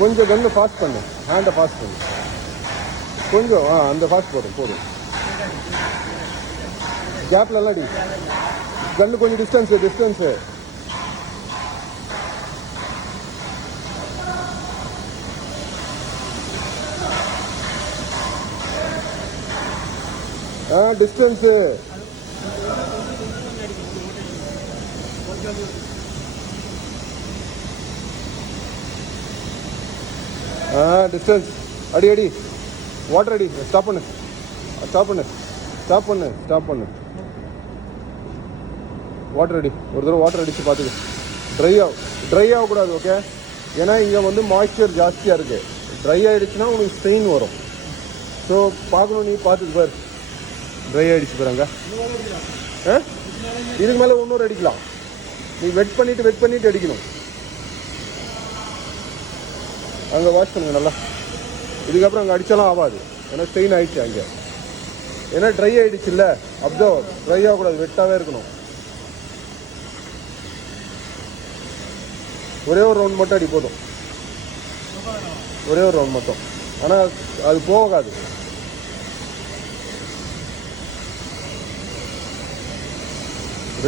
கொஞ்சம் கன்று ஃபாஸ்ட் பண்ணு, ஹேண்டை ஃபாஸ்ட் பண்ணு கொஞ்சம். அந்த ஃபாஸ்ட் போதும் போதும். கேப்லலாம் அடி. கன்று கொஞ்சம் டிஸ்டன்ஸு. டிஸ்டன்ஸு. டிஸ்டன்ஸ். அடி. வாட்டர் அடி. ஸ்டாப் பண்ணு. வாட்டர் அடி. ஒரு தடவை வாட்டர் அடித்து பார்த்துக்க. ட்ரை ஆகக்கூடாது. ஓகே, ஏன்னா இங்கே வந்து மாய்ஸ்சர் ஜாஸ்தியாக இருக்குது. ட்ரை ஆகிடுச்சுன்னா உனக்கு ஸ்ட்ரெயின் வரும். ஸோ பார்க்கணும், நீ பார்த்துக்கு பாரு. ட்ரை ஆகிடுச்சு பாருங்க. இதுக்கு மேலே இன்னொரு அடிக்கலாம். நீ வெட் பண்ணிவிட்டு அடிக்கணும். அங்கே வாஷ் பண்ணுங்க நல்லா. இதுக்கப்புறம் அங்கே அடித்தாலும் ஆகாது, ஏன்னா ஸ்ட்ரெயின் ஆகிடுச்சு அங்கே. ஏன்னா ட்ரை ஆகிடுச்சு இல்லை. அப்சர்வ், ட்ரை ஆகக்கூடாது, வெட்டாகவே இருக்கணும். ஒரே ஒரு ரவுண்ட் மட்டும் அடி போதும். ஒரே ஒரு ரவுண்ட் மட்டும். ஆனால் அது போகாது.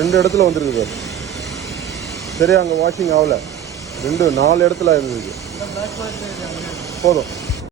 ரெண்டு இடத்துல வந்துருக்கு சார். சரியா, அங்கே வாஷிங் ஆகலை. 4 இடத்துல இருந்துருக்கு. போதும்.